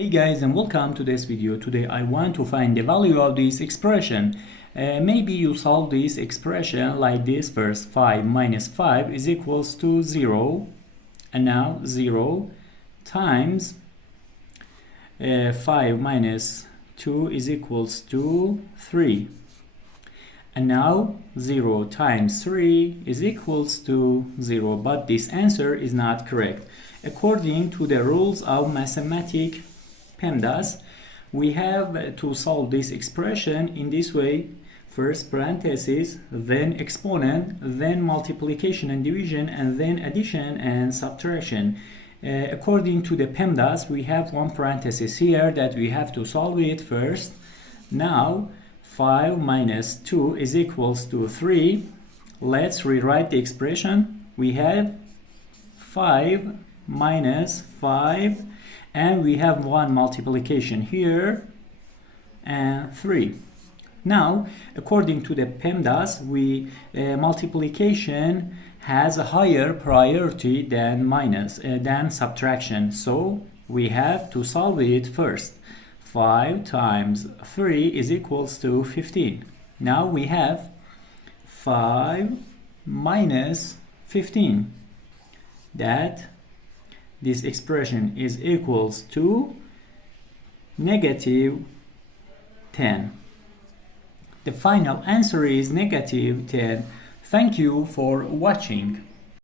Hey guys, and welcome to this video. Today I want to find the value of this expression. Maybe you solve this expression like this first. 5 minus 5 is equals to 0. And now 0 times 5 minus 2 is equals to 3. And now 0 times 3 is equals to 0. But this answer is not correct. According to the rules of mathematics PEMDAS, we have to solve this expression in this way. First parenthesis, then exponent, then multiplication and division, and then addition and subtraction. According to the PEMDAS, we have one parenthesis here that we have to solve it first. Now 5 minus 2 is equals to 3. Let's rewrite the expression. We have 5 minus 5, and we have one multiplication here and 3. Now, according to the PEMDAS, multiplication has a higher priority than subtraction. So we have to solve it first. 5 times 3 is equals to 15. Now we have 5 minus 15. That this expression is equals to negative 10. The final answer is negative 10. Thank you for watching.